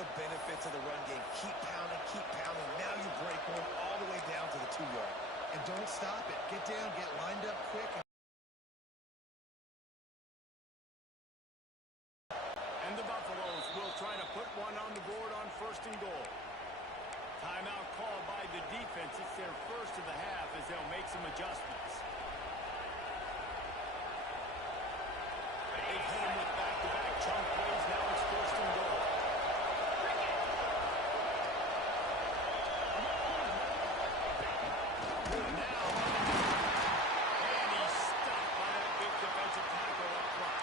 the benefits of the run game. Keep pounding, keep pounding. Now you break one all the way down to the 2-yard. And don't stop it. Get down, get lined up quick. And the Buffaloes will try to put one on the board on 1st and goal. Timeout called by the defense. It's their first of the half as they'll make some adjustments. They've hit him with back-to-back chunk plays. Now it's 1st and goal. And he's stopped by that big defensive tackle up front.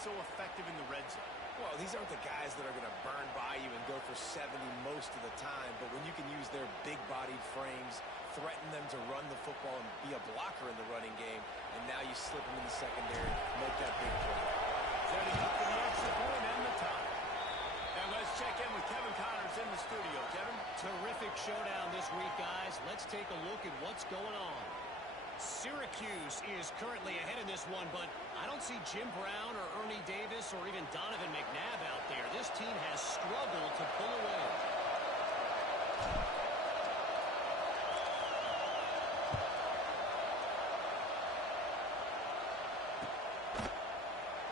So effective in the red zone. Well, these aren't the guys that are going to burn by you and go for 70 most of the time, but when you can use their big-bodied frames, threaten them to run the football and be a blocker in the running game, and now you slip them in the secondary, make that big play. Setting up for the extra point and the tie. And let's check in with Kevin Connors in the studio. Kevin? Terrific showdown this week, guys. Let's take a look at what's going on. Syracuse is currently ahead in this one, but I don't see Jim Brown or Ernie Davis or even Donovan McNabb out there. This team has struggled to pull away.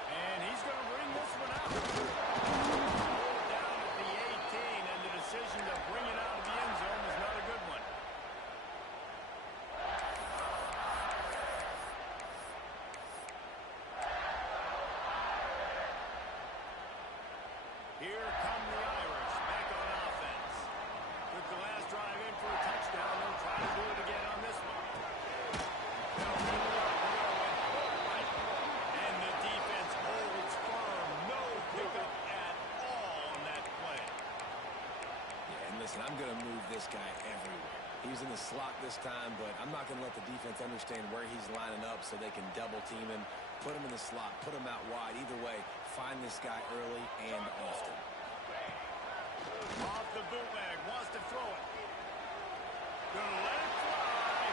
And he's going to bring this one out. Down at the 18, and the decision to bring it out of the end zone is not a good one. Here come the Irish back on offense. Took the last drive in for a touchdown. They'll try to do it again on this one. And the defense holds firm. No pickup at all on that play. Yeah, and listen, I'm going to move this guy everywhere. He's in the slot this time, but I'm not going to let the defense understand where he's lining up so they can double team him, put him in the slot, put him out wide. Either way, find this guy early and often. Off the bootleg, wants to throw it. Gonna let it fly.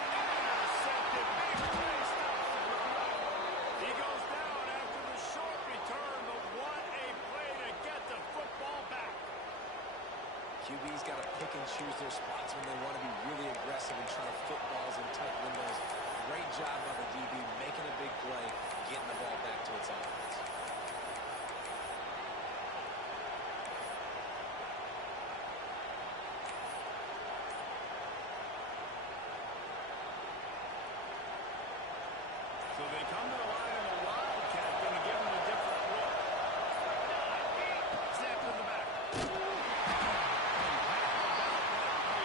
Intercepted. Big play, stops the run. He goes down after the short return, but what a play to get the football back. QB's got to pick and choose their spots when they want to be really aggressive and try to fit balls in tight windows. Great job by the DB, making a big play, getting the ball back to its offense. So they come to the line and the Wildcat going to give them a different look. Snap to the back.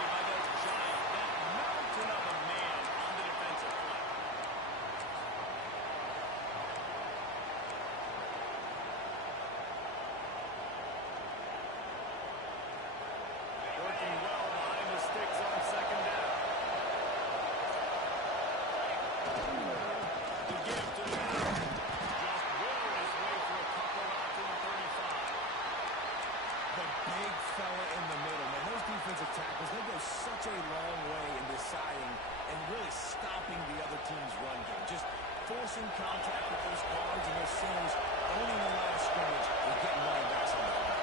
By that giant, that mountain of a man on the defensive front. big fella in the middle. Man, those defensive tackles, they go such a long way in deciding and really stopping the other team's run game. Just forcing contact with those guards and those centers, owning the line of scrimmage and getting running backs on the line.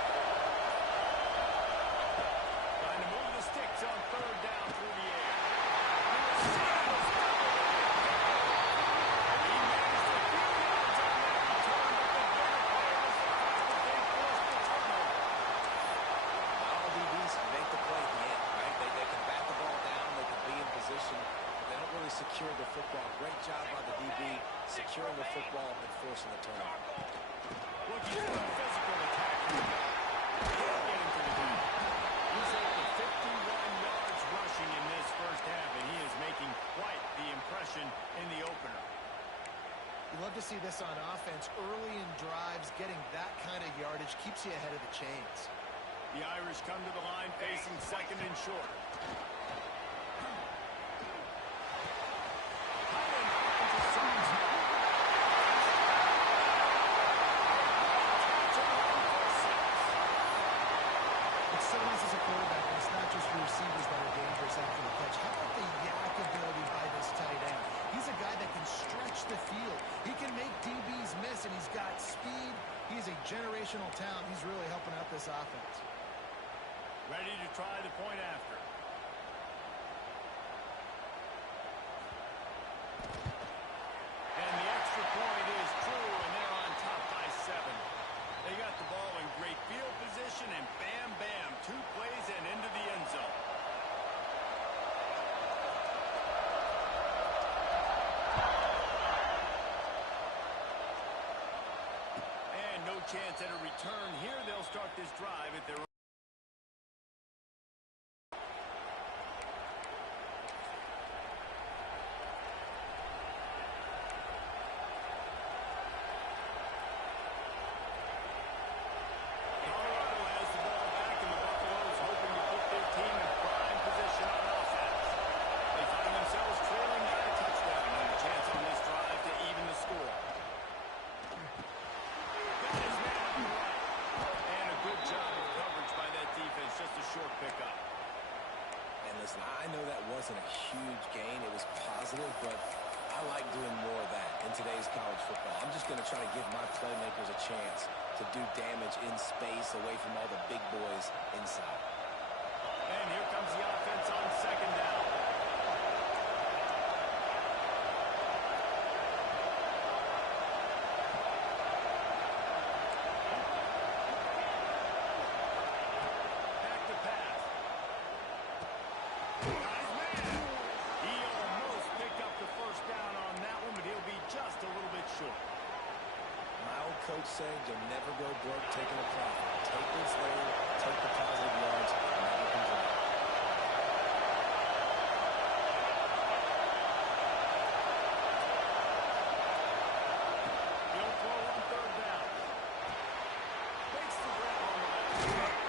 Trying to move the sticks on third down through the air. Secure the football. Great job by the DB securing the football and forcing the turnover. Looking for a physical attack. Getting to the deep. He's over 51 yards rushing in this first half, and he is making quite the impression in the opener. You love to see this on offense. Early in drives, getting that kind of yardage keeps you ahead of the chains. The Irish come to the line facing second and short. Receivers that are dangerous after the catch. How about the yak ability by this tight end? He's a guy that can stretch the field. He can make DBs miss, and he's got speed. He's a generational talent. He's really helping out this offense. Ready to try the point after. And the extra point is true, and they're on top by 7. They got the ball in great field position, and bam, bam, 2 plays and into the end zone. And no chance at a return here. They'll start this drive at their own. I know that wasn't a huge gain. It was positive, but I like doing more of that in today's college football. I'm just going to try to give my playmakers a chance to do damage in space away from all the big boys inside. And here comes the offense on second down. Coach said you'll never go broke taking a profit. Take what's there, take the positive yards, and never complain. He'll throw on third down. Makes the grab on the left.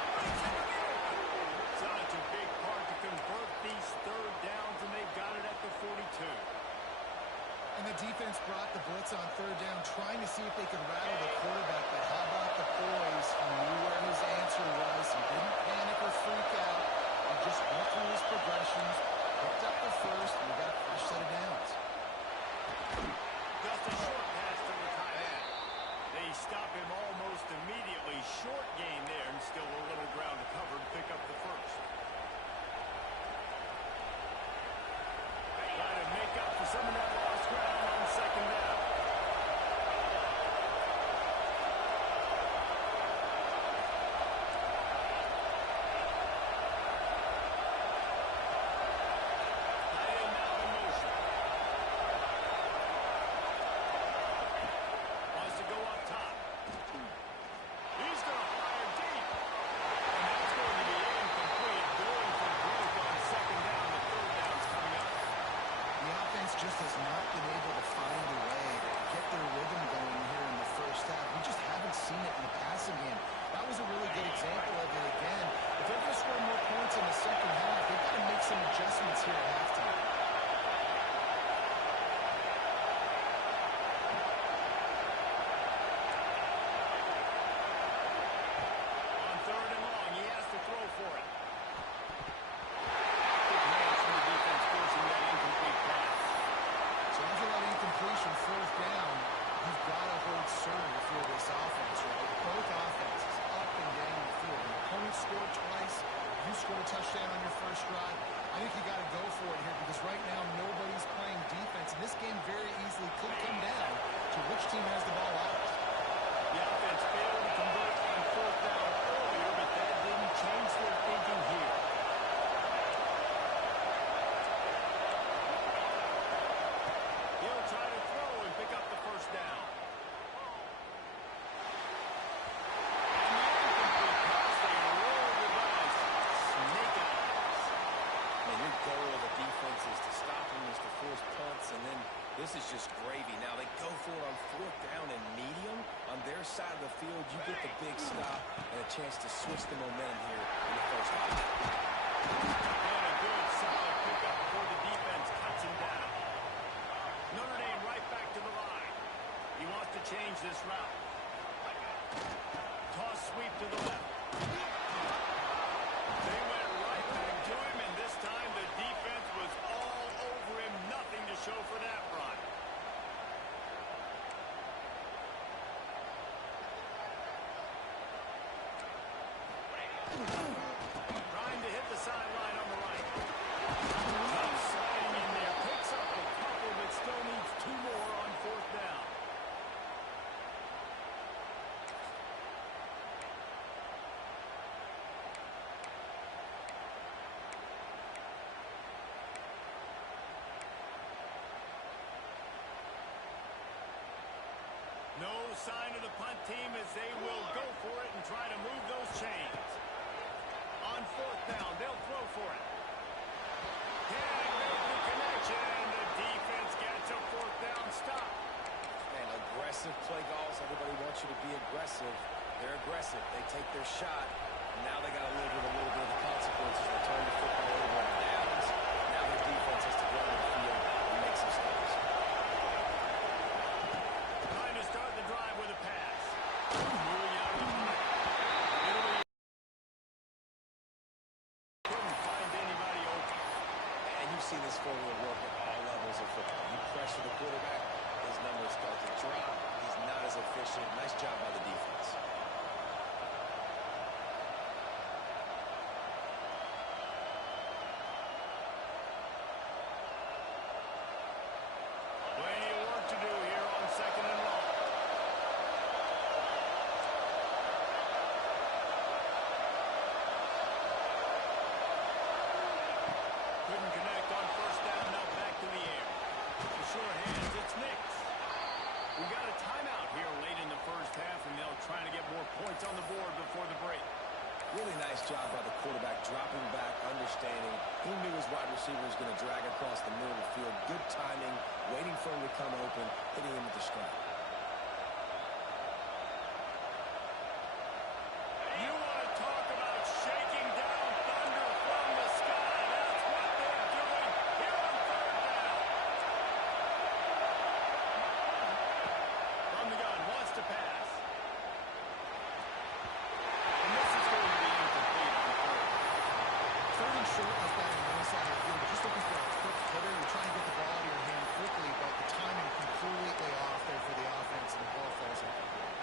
Such a big part to convert these third downs, and they've got it at the 42. And the defense brought the blitz on third down, trying to see if they could rattle the quarterback. But how about the poise? He knew where his answer was. He didn't panic or freak out. He just went through his progressions, picked up the first, and we got a fresh set of downs. Just a short pass to the tight end. They stop him almost immediately. Short gain there, and still a little ground to cover to pick up the first. Try to make up for some of that lost ground on second down. scored twice. You scored a touchdown on your first drive. I think you got to go for it here because right now nobody's playing defense. And this game very easily could come down to which team has the ball last. The offense failed to convert on fourth down earlier, but that didn't change their thinking here. He'll try to throw and pick up the first down. Goal of the defense is to stop him, is to force punts, and then this is just gravy. Now they go for it on fourth down and medium. On their side of the field, you get the big stop and a chance to switch the momentum here in the first half. And a good, solid pickup before the defense cuts him down. Notre Dame right back to the line. He wants to change this route. Toss sweep to the left. They went right back to him, and this time the defense was all over him. Nothing to show for that run. Trying to hit the sideline on the right. Tough sliding in there. Picks up a couple, but still needs 2 more on fourth down. No sign of the punt team as they will go for it and try to move those chains. On fourth down, they'll throw for it. Can't make the connection. The defense gets a fourth down stop. And aggressive play calls. Everybody wants you to be aggressive. They're aggressive. They take their shot. And now they got to live with a little bit of the consequences. They turn the football over on downs. Now their defense has to go on the field and make some stops. Trying to start the drive with a pass. Moving out of the pocket. Couldn't find anybody open. And you've seen this formula work at all levels of football. You pressure the quarterback, his numbers start to drop. He's not as efficient. Nice job by the defense. Plenty of work to do here on second and long. Couldn't connect on first down. Now back to the air. The sure hands. It's Nicks. We got a timeout here late in the first half, and they'll try to get more points on the board before the break. Really nice job by the quarterback, dropping back, understanding. He knew his wide receiver was going to drag across the middle of the field. Good timing, waiting for him to come open, hitting him with the strike. You want to talk about shaking down thunder from the sky. That's what they're doing here on third down. From the gun, wants to pass. And this is going to be incomplete on third. Third and short is down on the other side of the field. You're just looking for a quick hitter. You're trying to get the ball out of your hand quickly, but the timing completely off there for the offense, and the ball falls incomplete.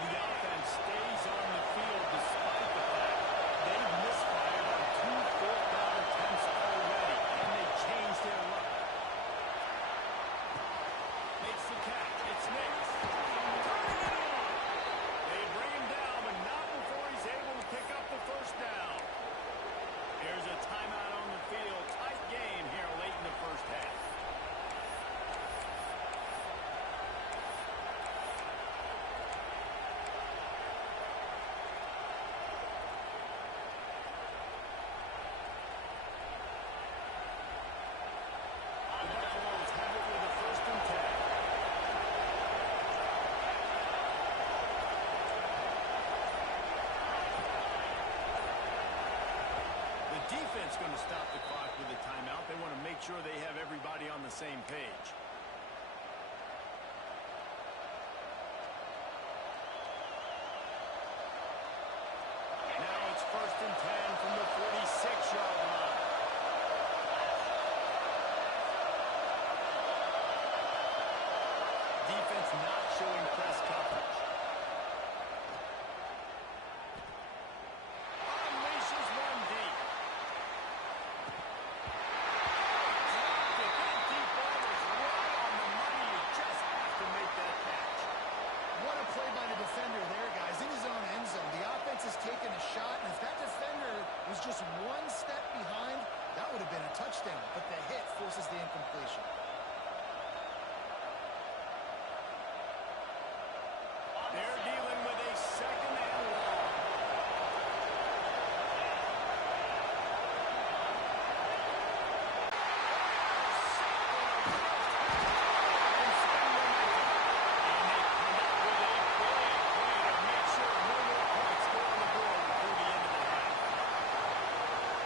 The offense stays on the field despite the fact they've misfired on 2 fourth down attempts already, and they changed their luck. Makes the catch. It's Nicks. Turning it on. They bring him down, but not before he's able to pick up the first down. There's a timeout on the field. Tight game here late in the first half. The Buffaloes have it with a first and 10. The defense going to stop the clock with a timeout. They want to make sure they have everybody on the same page. Now it's first and 10 from the 46-yard line. Defense not showing press coverage. just one step behind, that would have been a touchdown, but the hit forces the incompletion. They're dealing with a second and long.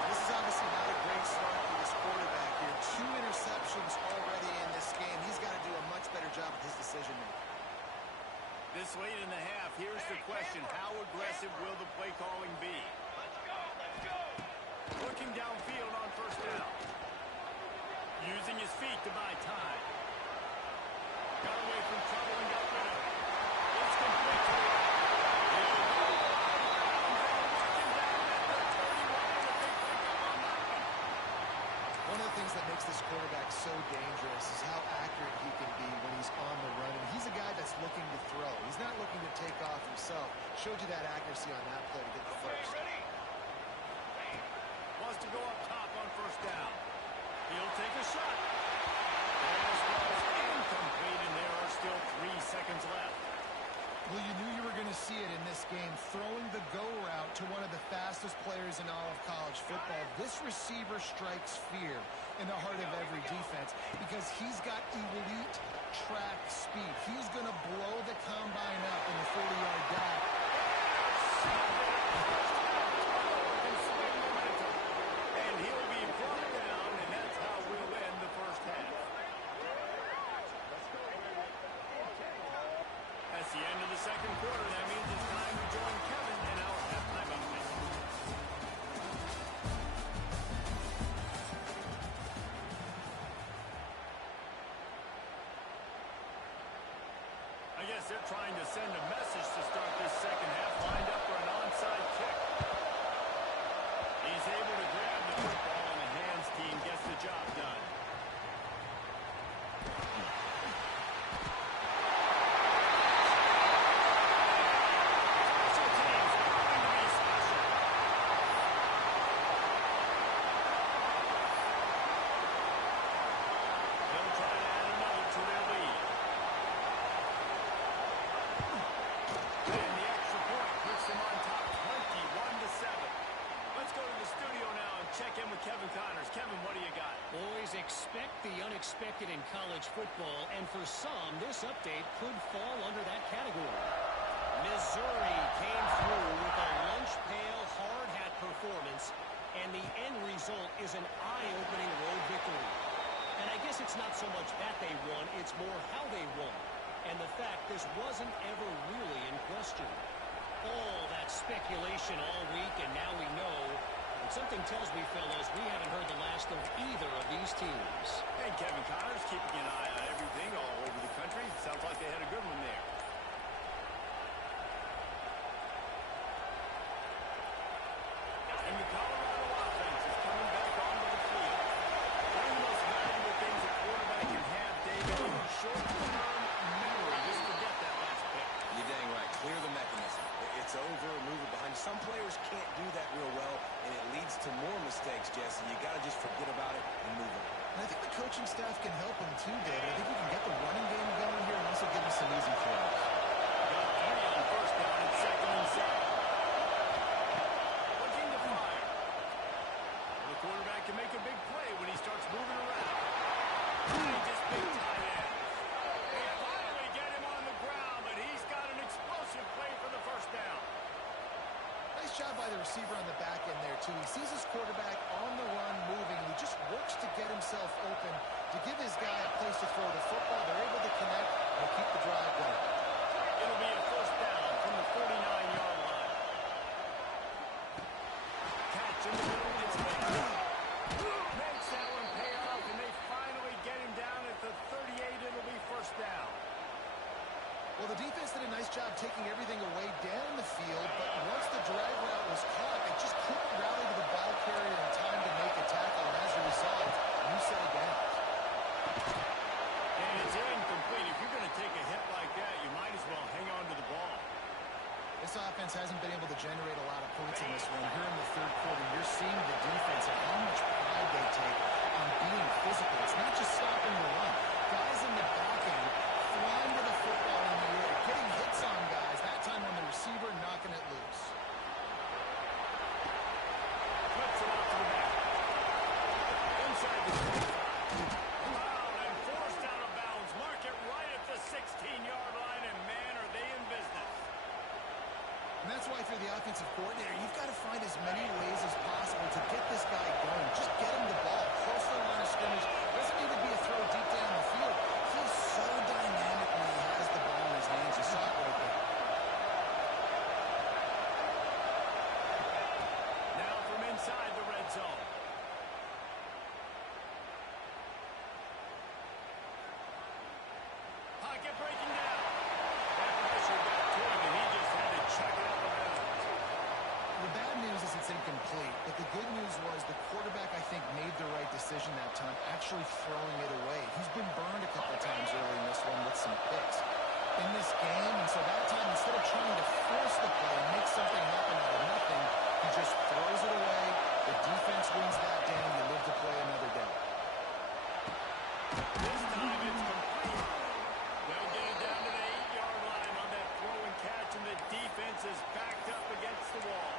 This is obviously not a great start for this quarterback here. 2 interceptions already in this game. He's got to do a much better job with his decision-making. This late in the half, here's the question. How aggressive will the play calling be? Looking downfield on first down. Using his feet to buy time. Got away from trouble and got rid of it. It's complete to the right. One of the things that makes this quarterback so dangerous is how accurate he can be when he's on the run. And he's a guy that's looking to throw. He's not looking to take off himself. Showed you that accuracy on that play to get the first. Wants to go up top on first down. He'll take a shot. Pass was incomplete, and there are still 3 seconds left. Well, you knew you were going to see it in this game, throwing the go route to one of the fastest players in all of college football. This receiver strikes fear in the heart of every defense because he's got elite track speed. He's going to blow the combine up in the 40-yard dash. And he'll be brought down, and that's how we'll end the first half. That's the end of the second quarter. That means it's time to join Kevin in our halftime update. I guess they're trying to send a message to start this second half. Lined up for an onside kick. He's able to grab the football, and the hands team gets the job done. Expect the unexpected in college football, and for some, this update could fall under that category. Missouri came through with a lunch pail, hard hat performance, and the end result is an eye-opening road victory. And I guess it's not so much that they won, it's more how they won, and the fact this wasn't ever really in question. All that speculation all week, and now we know. And something tells me, fellas, we haven't heard the last of either of these teams. Hey, Kevin Connors keeping an eye on everything all over the country. Sounds like they had a good one there. And the Colorado offense is coming back onto the field. One of the most valuable things a quarterback can have, David, is short-term memory. Just forget that last pick. You're dang right. Clear the mechanism. It's over, move it behind. Some players can't do that real well, and it leads to more mistakes, Jesse. You got to just forget about it and move on. And I think the coaching staff can help him too, David. I think we can get the running game going here and also give him some easy throws. Got 3 on first down and 2nd and 7. Looking to fire. Well, the quarterback can make a big play when he starts moving around. He just big tight end. They finally get him on the ground, but he's got an explosive play for the first down. Nice job by the receiver on the back end there, too. He sees his quarterback on the run moving, and he just works to get himself open to give his guy a place to throw the football. They're able to connect and keep the drive going. It'll be a first down from the 49-yard line. Catch in the middle. It's makes that one pay off, and they finally get him down at the 38. It'll be first down. Well, the defense did a nice job taking everything away down the field, but once the drag route was caught, they just couldn't rally to the ball carrier in time to make a tackle, and as a result, you settle down. And it's incomplete. If you're going to take a hit like that, you might as well hang on to the ball. This offense hasn't been able to generate a lot of points in this one. Here in the third quarter, you're seeing the defense and how much pride they take on being physical. It's not just stopping the run. Guys in the back end flying with the football in the air, getting hits on guys, that time on the receiver, knocking it loose. Flips it out to the back. Inside the 25. Allowed and forced out of bounds. Mark it right at the 16-yard line, and man, are they in business. And that's why, if you're the offensive coordinator, you've got to find as many ways as possible to get this guy going. Just get him the ball close to the line of scrimmage. Doesn't need to be a throw deep down the field. He's so dynamic when he has the ball in his hands. You saw it right there. Now from inside the red zone. Pocket breaking down. That pressure got to him, and he just had to check it out of bounds. The bad news is it's incomplete, but the good news was the quarterback, I think, made the right decision that time, actually throwing it away. He's been burned a couple times early in this one with some picks in this game, and so that time, instead of trying to force the play and make something happen out of nothing, he just throws it away. The defense wins that down. You live to play another day. This time it's complete. They'll get it down to the 8-yard line on that throw and catch, and the defense is backed up against the wall.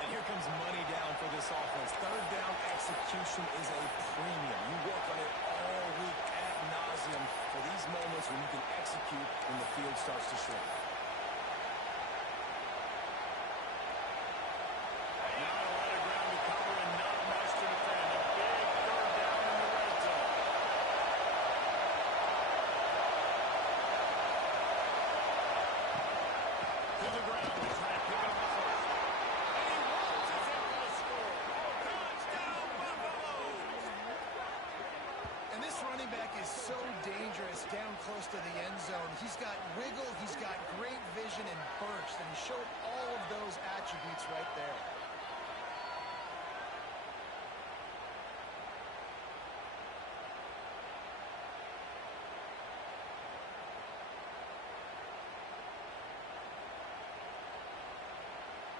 And here comes money down for this offense. Third down execution is a premium. You work on it all week ad nauseum for these moments when you can execute when the field starts to shrink. Not a lot of ground to cover and not much to defend. A big third down in the red zone. To the ground to try to pick up the first. And he launches it for the score. Touchdown, Buffaloes! And this running back is so dangerous down close to the end zone. He's got wiggle, he's got great vision and burst, and he showed all of those attributes right there.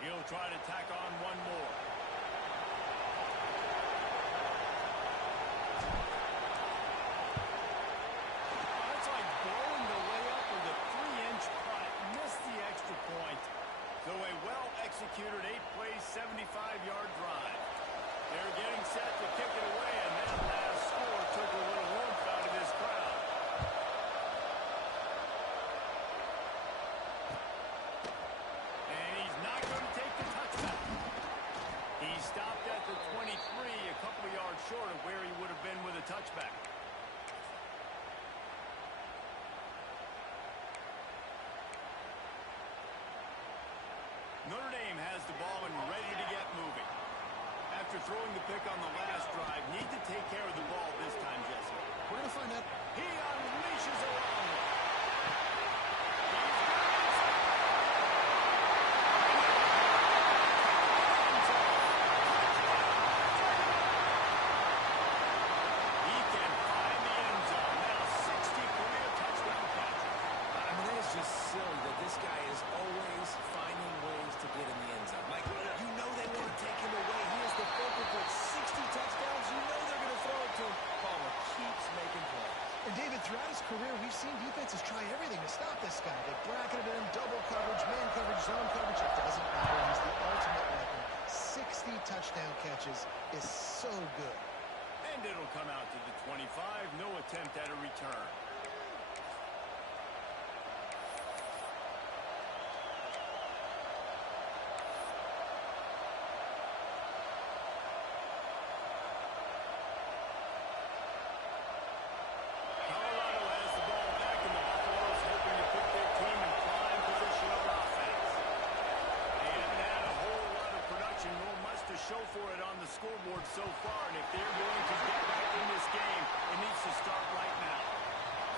He'll try to tack on one more. That's like blowing the layup with a 3-inch putt. Missed the extra point. So a well-executed 8-play, 75-yard drive. They're getting set to kick it away, and that last score took a little warmth out of this crowd. And he's not going to take the touchback. He stopped at the 23, a couple of yards short of where he would have been with a touchback. Notre Dame has the ball and ready to get moving. After throwing the pick on the last drive, need to take care of the ball this time, Jesse. We're going to find out. He unleashes a long one. He can find the end zone. Now 60 career touchdown catches. I mean, it is just silly that this guy is always finding ways to get in the end zone. Like, you know they want to take him away. He is the focal point. 60 touchdowns, you know they're going to throw it to him. Palmer keeps making plays. And David, throughout his career, we've seen defenses try everything to stop this guy. They bracketed him, double coverage, man coverage, zone coverage. It doesn't matter. He's the ultimate weapon. 60 touchdown catches is so good. And it'll come out to the 25. No attempt at a return. Colorado has the ball back, and the Buffaloes hoping to put their team in prime position on offense. They haven't had a whole lot of production, nor much to show for it on the scoreboard so far, and if they're going to get back in this game, it needs to start right now.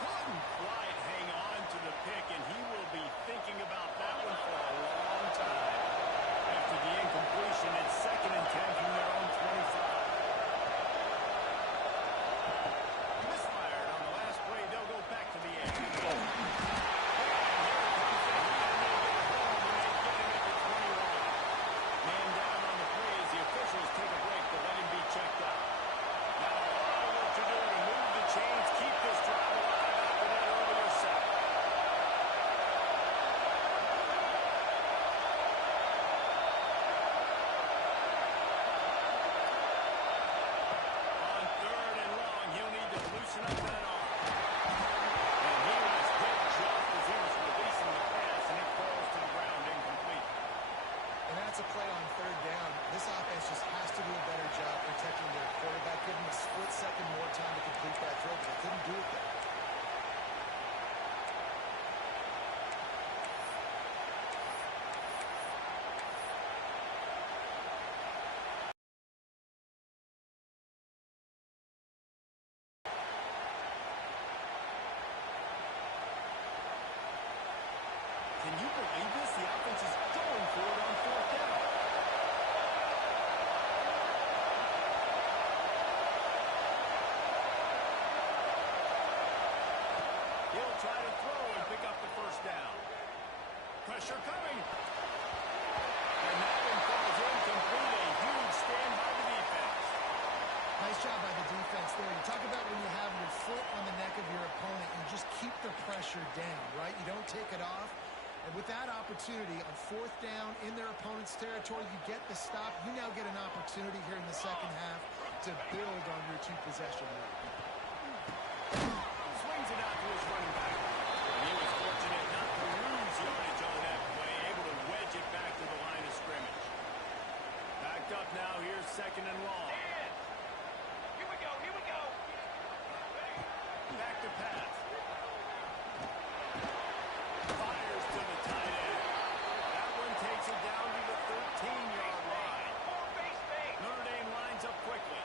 Couldn't quite hang on to the pick, and he will be thinking about that one for a long time. After the incompletion, it's 2nd and 10 from their own 25. Misfired on the last play. They'll go back to the edge. And here comes the heat, and they get home, and they get him at the 21. That's a play on third down. This offense just has to do a better job protecting their quarterback. Give them a split second more time to complete that throw, but they couldn't do it there. Can you believe this? The offense is going for it on fourth down. He'll try to throw and pick up the first down. Pressure coming. And that one falls incomplete. A huge stand by the defense. Nice job by the defense there. You talk about when you have your foot on the neck of your opponent, you just keep the pressure down, right? You don't take it off. And with that opportunity on fourth down in their opponent's territory, you get the stop. You now get an opportunity here in the second half to build on your two-possession lead. Swings it out to his running back. And he was fortunate not to lose yardage on that play, able to wedge it back to the line of scrimmage. Backed up now, here's second and long. Here we go. Back to pass. Fires to the tight end. That one takes it down to the 13-yard line. Notre Dame lines up quickly.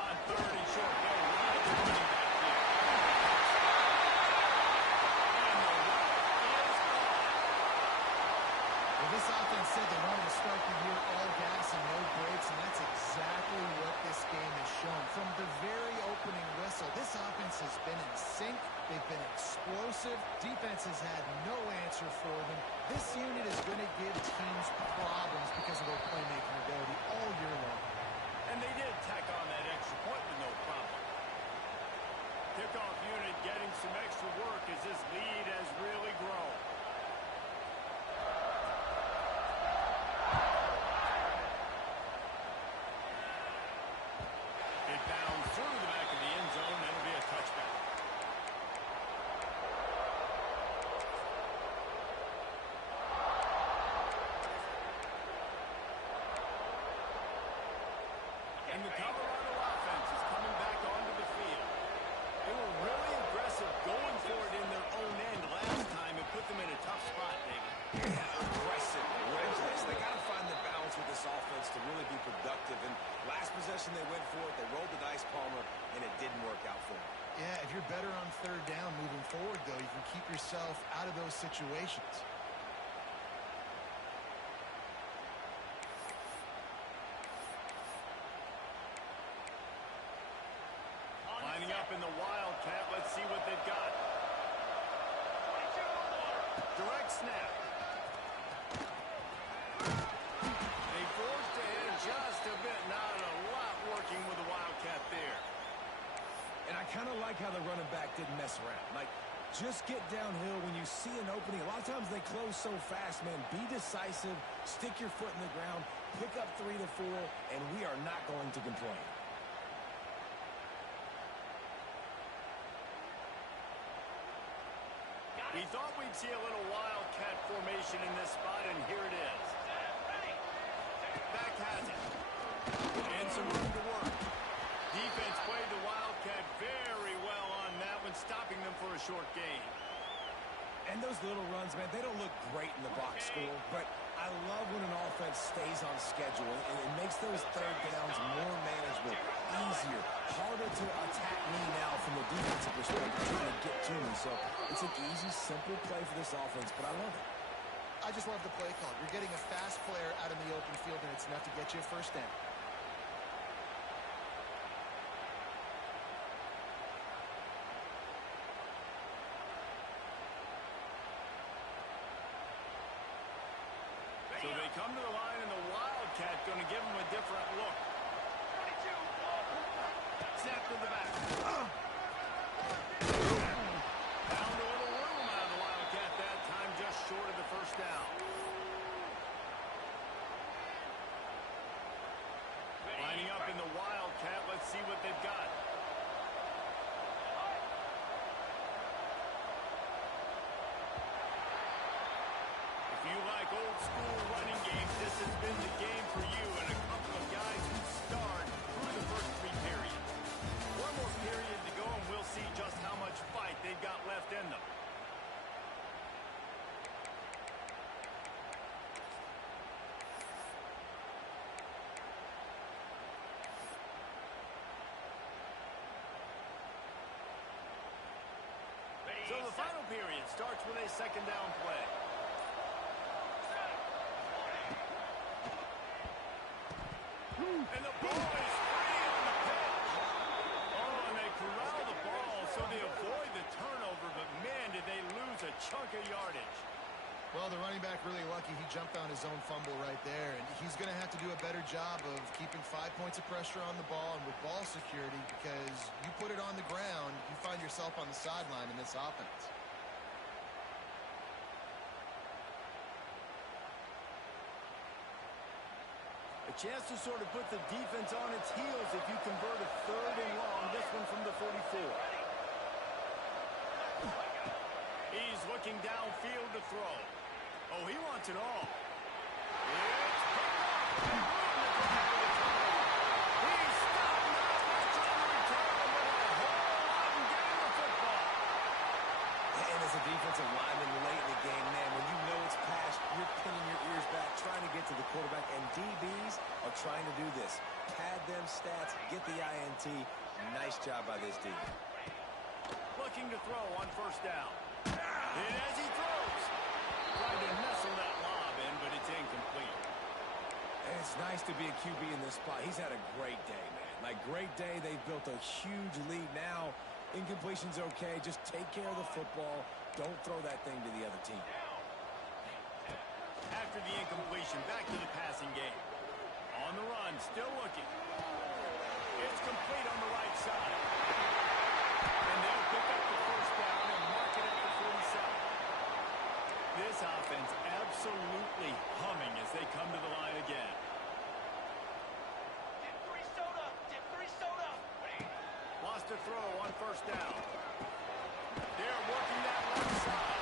On third and short, they'll ride the running back here. And the route is on. Well, this offense said they wanted to start the year all gas and no brakes, and that's exactly what this game has shown. From the very opening whistle, this offense has been in sync. They've been explosive. Defense has had no answer for them. This unit is going to give teams problems because of their playmaking ability all year long. And they did tack on that extra point with no problem. Kickoff unit getting some extra work as this lead has really grown. It bounds through the back of the end zone. That'll be a touchback. And the Colorado offense is coming back onto the field. They were really aggressive going for it in their own end last time and put them in a tough spot, David. Yeah, aggressive, reckless. They got to find the balance with this offense to really be productive. And last possession they went for it, they rolled the dice, Palmer, and it didn't work out for them. Yeah, if you're better on third down moving forward, though, you can keep yourself out of those situations. Lining up in the Wildcat. Let's see what they've got. Direct snap. They forced ahead just a bit. Not a lot working with the Wildcat there. And I kind of like how the running back didn't mess around. Like, just get downhill when you see an opening. A lot of times they close so fast, man. Be decisive. Stick your foot in the ground. Pick up 3 to 4, and we are not going to complain. We thought we'd see a little Wildcat formation in this spot, and here it is. Back has it. And some room to work. Defense played the Wildcat very well on that one, stopping them for a short gain. And those little runs, man, they don't look great in the box score, but I love when an offense stays on schedule, and it makes those third downs more manageable, easier, harder to attack me now from the defensive perspective, trying to get to me. So it's an easy, simple play for this offense, but I love it. I just love the play call. You're getting a fast player out in the open field, and it's enough to get you a first down. So they come to the line, and the Wildcat going to give them a different look. Snap to the back. Found a little room out of the Wildcat that time, just short of the first down. Lining up in the Wildcat. Let's see what they've got. If you like old school running It starts with a second down play. And the ball is free on the pitch. Oh, and they corral the ball, so they avoid the turnover. But, man, did they lose a chunk of yardage. Well, the running back really lucky. He jumped on his own fumble right there, and he's going to have to do a better job of keeping 5 points of pressure on the ball and with ball security, because you put it on the ground, you find yourself on the sideline in this offense. A chance to sort of put the defense on its heels if you convert a 3rd and long. This one from the 44. He's looking downfield to throw. Oh, he wants it all. It's picked up. He's stopped not much on the return, but a whole lot in getting the football. And as a defensive lineman late in the game, man, when you know it's past, you're pinning your ears back, trying to get to the quarterback, and DBs are trying to do this. Pad them stats, get the INT. Nice job by this D. Looking to throw on 1st down. And as he throws, trying to nestle that lob in, but it's incomplete. And it's nice to be a QB in this spot. He's had a great day, man. Like, great day. They've built a huge lead. Now, incompletion's okay. Just take care of the football. Don't throw that thing to the other team. After the incompletion, back to the passing game. On the run, still looking. It's complete on the right side. And they'll pick up the 1st down and mark it at the 47. This offense absolutely humming as they come to the line again. Dip 3 soda. Dip 3 soda. Lost a throw on 1st down. They're working that left side.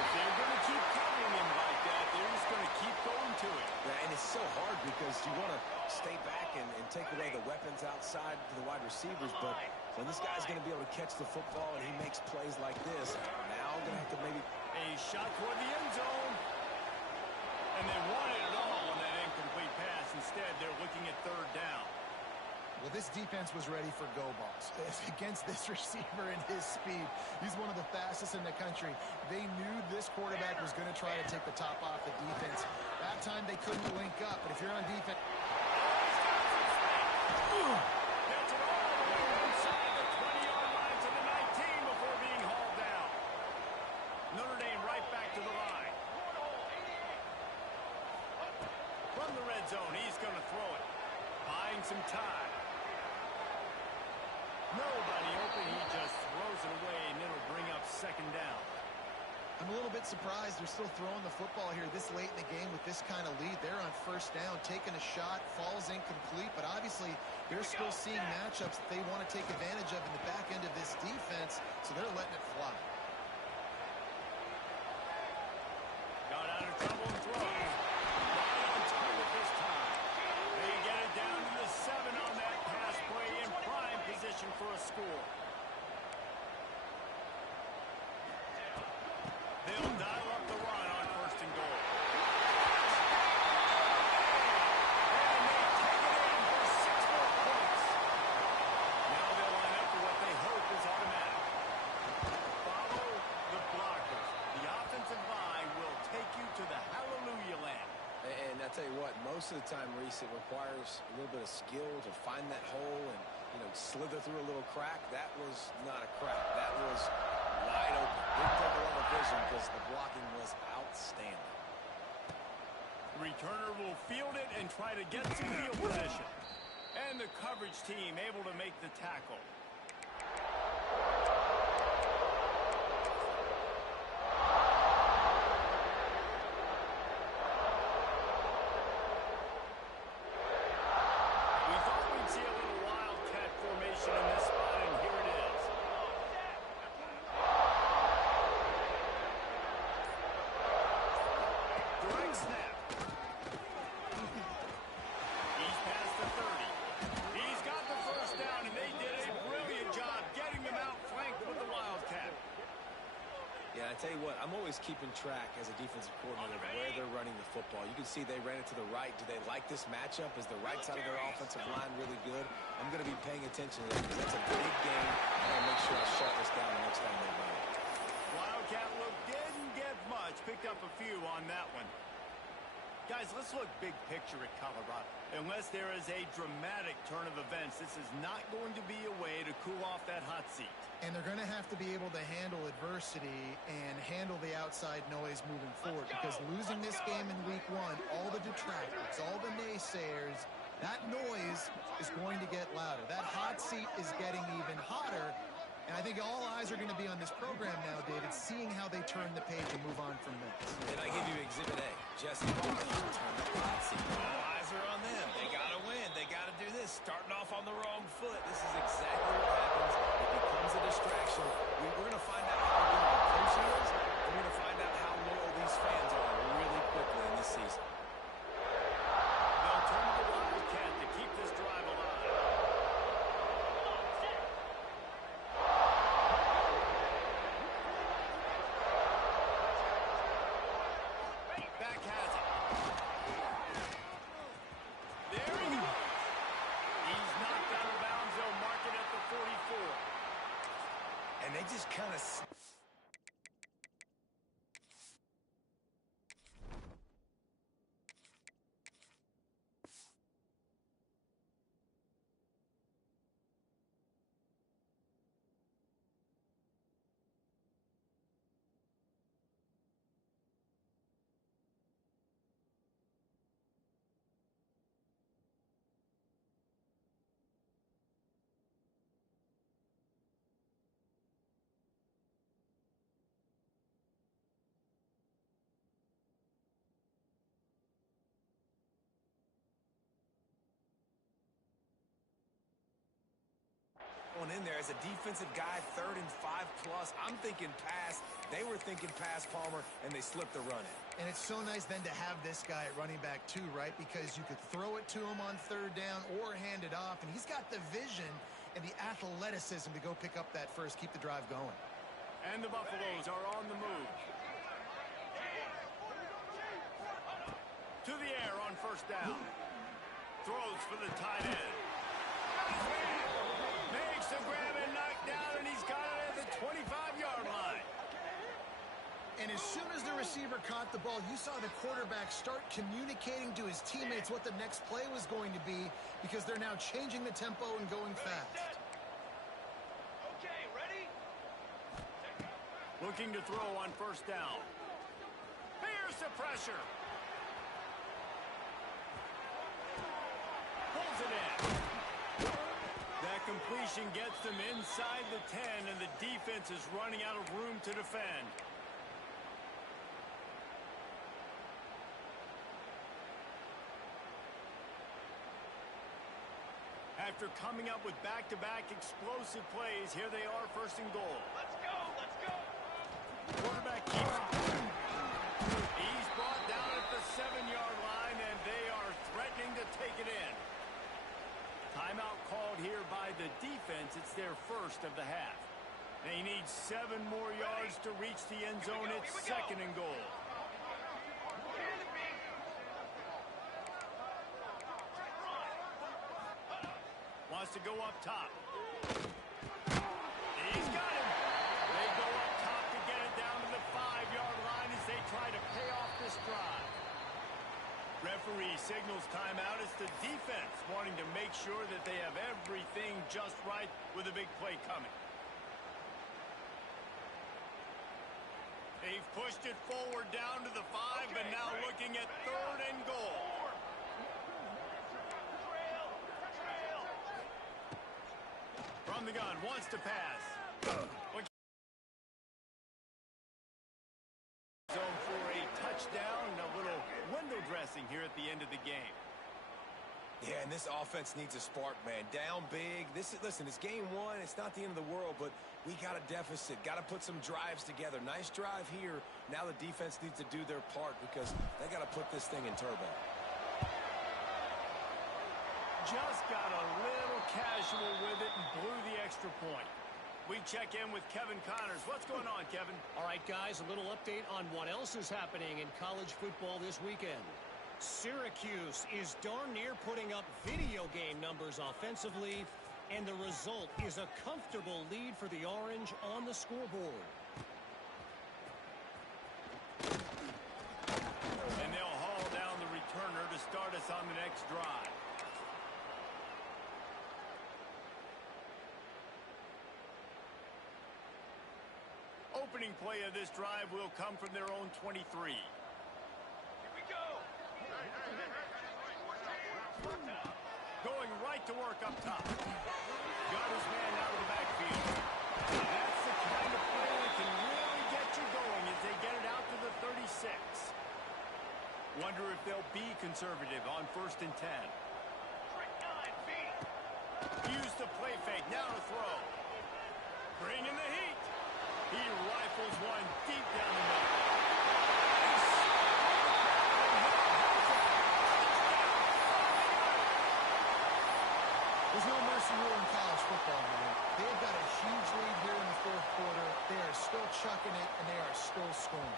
If they're going to keep covering him like that, they're just going to keep going to it. Yeah, and it's so hard because you want to stay back and take away the weapons outside to the wide receivers, but when this guy's going to be able to catch the football and he makes plays like this, now going to have to maybe... A shot toward the end zone. And they wanted it all on that incomplete pass. Instead, they're looking at 3rd down. Well, this defense was ready for go balls. Against this receiver and his speed, he's one of the fastest in the country. They knew this quarterback was going to try to take the top off the defense. That time they couldn't link up, but if you're on defense... Gets it all the way inside the 20-yard line to the 19 before being hauled down. Notre Dame right back to the line. From the red zone, he's going to throw it. Buying some time. Nobody open, he just throws it away, and it'll bring up 2nd down. I'm a little bit surprised they're still throwing the football here this late in the game with this kind of lead. They're on 1st down, taking a shot, falls incomplete, but obviously they're still seeing matchups that they want to take advantage of in the back end of this defense, so they're letting it fly. Got out of trouble and throws. Right on target this time. They get it down to the 7 on that pass play in prime position for a score. They'll dial up the run on 1st and goal. And they take it in for 6 more points. Now they'll line up for what they hope is automatic. Follow the blockers. The offensive line will take you to the hallelujah land. And I tell you what, most of the time, Reese, it requires a little bit of skill to find that hole and, slither through a little crack. That was not a crack. That was wide open. Didn't take a lot of vision because the blocking was outstanding. Returner will field it and try to get some field position. And the coverage team able to make the tackle. We thought we'd see a little wildcat formation in this spot, and here it is. Direct snap. He's past the 30. He's got the 1st down, and they did a brilliant job getting them out flanked with the wildcat. Yeah, I tell you what, I'm always keeping track as a defensive coordinator of where they're running the football. You can see they ran it to the right. Do they like this matchup? Is the right side of their offensive line really good? I'm going to be paying attention to this because that's a big game. I got to make sure I shut this down the next time they run it. Wildcat picked up a few on that one. Guys, let's look big picture at Colorado. Unless there is a dramatic turn of events, this is not going to be a way to cool off that hot seat. And they're going to have to be able to handle adversity and handle the outside noise moving forward. Because losing this game in week 1, all the detractors, all the naysayers, that noise is going to get louder. That hot seat is getting even hotter. And I think all eyes are going to be on this program now, David, seeing how they turn the page and move on from this. And I give you Exhibit A. Jesse Barnes turned the hot seat. All eyes are on them. They got to win. They got to do this. Starting off on the wrong foot. This is exactly what happens. It becomes a distraction. We're going to find out how good the coach is. And we're going to find out how loyal these fans are really quickly in this season. They'll turn to the Wildcat to keep this drive alive. Back has it. There he goes. He's knocked out of bounds. They'll mark it at the 44. And they just kind of... in there as a defensive guy, 3rd and 5+. I'm thinking pass. They were thinking pass, Palmer, and they slipped the run in. And it's so nice then to have this guy at running back too, right? Because you could throw it to him on 3rd down or hand it off, and he's got the vision and the athleticism to go pick up that first, keep the drive going. And the Buffaloes are on the move. To the air on 1st down. Throws for the tight end. Makes the grab and knock down, and he's got it at the 25-yard line. And as soon as the receiver caught the ball, you saw the quarterback start communicating to his teammates what the next play was going to be because they're now changing the tempo and going fast. Okay, ready? Looking to throw on 1st down. Here's the pressure. Pulls it in. That completion gets them inside the 10, and the defense is running out of room to defend. After coming up with back-to-back explosive plays, here they are, 1st and goal. Let's go, let's go. Quarterback keeps it. He's brought down at the 7-yard line, and they are threatening to take it in. Timeout called here by the defense. It's their 1st of the half. They need 7 more yards to reach the end zone. It's 2nd and goal. Wants to go up top. He's got him. They go up top to get it down to the 5-yard line as they try to pay off this drive. Referee signals timeout. It's the defense wanting to make sure that they have everything just right with a big play coming. They've pushed it forward down to the 5, but now looking at 3rd and goal. From the gun, wants to pass. So for a touchdown and a little window dressing here at the end of the game. Yeah, and this offense needs a spark, man. Down big. Listen, it's game 1. It's not the end of the world, but we got a deficit. Got to put some drives together. Nice drive here. Now the defense needs to do their part because they got to put this thing in turbo. Just got a little casual with it and blew the extra point. We check in with Kevin Connors. What's going on, Kevin? All right, guys, a little update on what else is happening in college football this weekend. Syracuse is darn near putting up video game numbers offensively, and the result is a comfortable lead for the Orange on the scoreboard. this on the next drive. Opening play of this drive will come from their own 23. Here we go. Going right to work up top. Got his man out of the backfield. That's the kind of play that can really get you going as they get it out to the 36. Wonder if they'll be conservative on 1st and 10. Trick 9, feet. Use the play fake. Now to throw. Bring in the heat. He rifles one deep down the middle. There's no mercy rule in college football, man. They've got a huge lead here in the 4th quarter. They are still chucking it, and they are still scoring.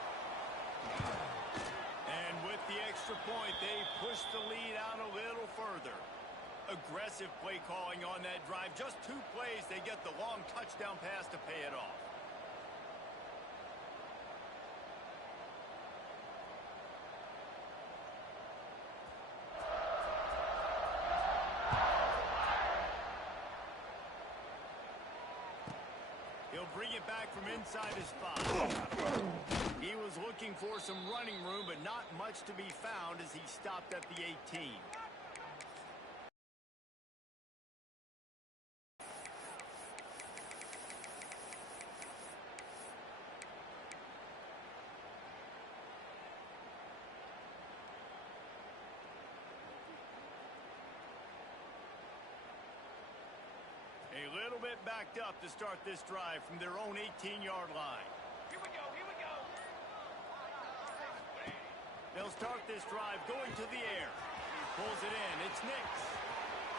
And with the extra point, they push the lead out a little further. Aggressive play calling on that drive. Just 2 plays, they get the long touchdown pass to pay it off. He'll bring it back from inside his 5. He was looking for some running room, but not much to be found as he stopped at the 18. A little bit backed up to start this drive from their own 18-yard line. Here we go. Here we go. They'll start this drive going to the air. Pulls it in. It's Ncaa.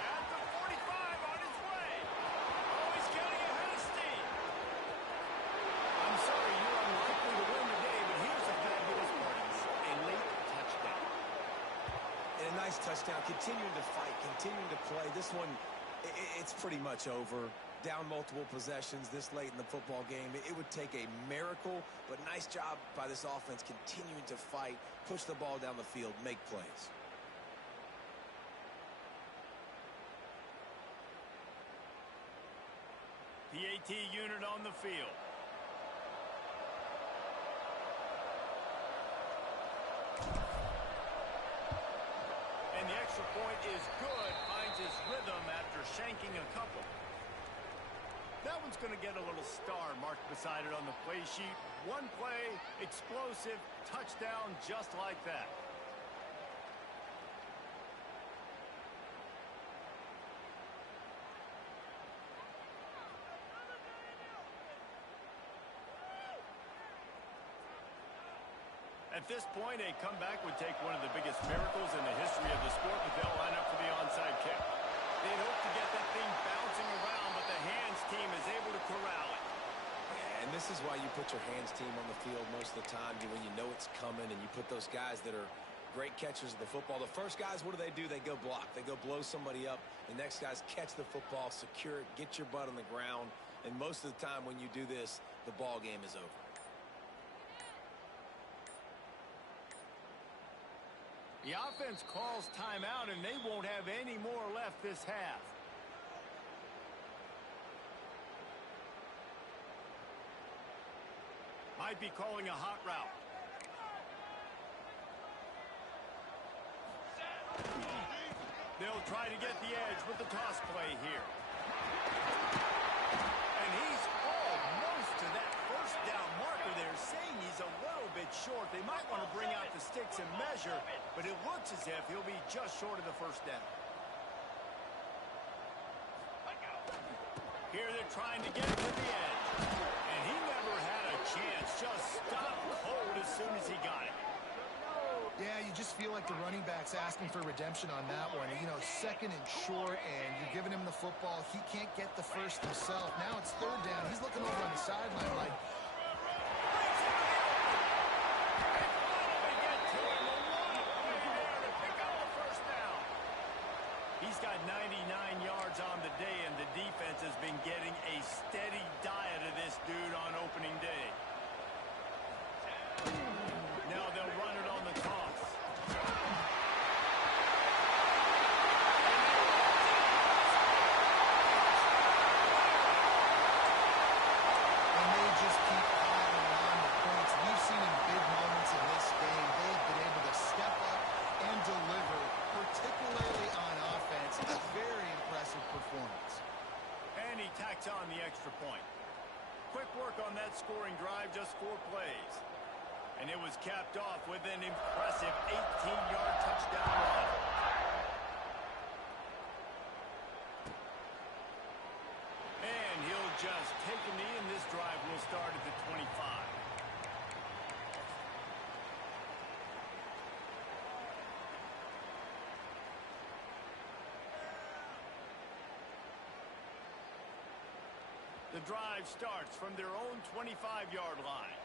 At the 45 on his way. Oh, he's getting ahead of steam. I'm sorry, you're unlikely to win today, but here's a fabulous point. A late touchdown. And a nice touchdown. Continuing to fight, continuing to play. This one, it's pretty much over. Down multiple possessions this late in the football game. It would take a miracle, but nice job by this offense continuing to fight, push the ball down the field, make plays. PAT unit on the field. And the extra point is good. Finds his rhythm after shanking a couple. That one's going to get a little star marked beside it on the play sheet. One play, explosive, touchdown, just like that. At this point, a comeback would take one of the biggest miracles in the history of the sport, but they'll line up for the onside kick. They'd hope to get that thing bouncing around, but the hands team is able to corral it. Yeah, and this is why you put your hands team on the field most of the time, when you know it's coming, and you put those guys that are great catchers of the football. The first guys, what do? They go block. They go blow somebody up. The next guys catch the football, secure it, get your butt on the ground, and most of the time when you do this, the ball game is over. The offense calls timeout, and they won't have any more left this half. Might be calling a hot route. They'll try to get the edge with the toss play here. And he's almost to that first down marker there, saying he's a little bit short. They might want to bring out the sticks and measure, but it looks as if he'll be just short of the first down. Here they're trying to get to the edge. And he never had a chance. Just stopped cold as soon as he got it. Yeah, you just feel like the running back's asking for redemption on that one. You know, 2nd and short, and you're giving him the football. He can't get the first himself. Now it's 3rd down. He's looking over on the sideline like, He's got 99 yards on the day, and the defense has been getting a steady diet of this dude on opening day. Now they'll run it on the toss. high-scoring drive, just 4 plays. And it was capped off with an impressive 18-yard touchdown run. And he'll just take a knee, and this drive will start at the 25. The drive starts from their own 25-yard line.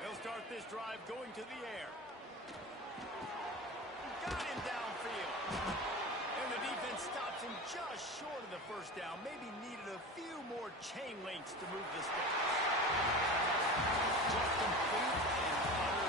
They'll start this drive going to the air. Got him downfield. And the defense stops him just short of the first down. Maybe needed a few more chain links to move the sticks. Just complete and utter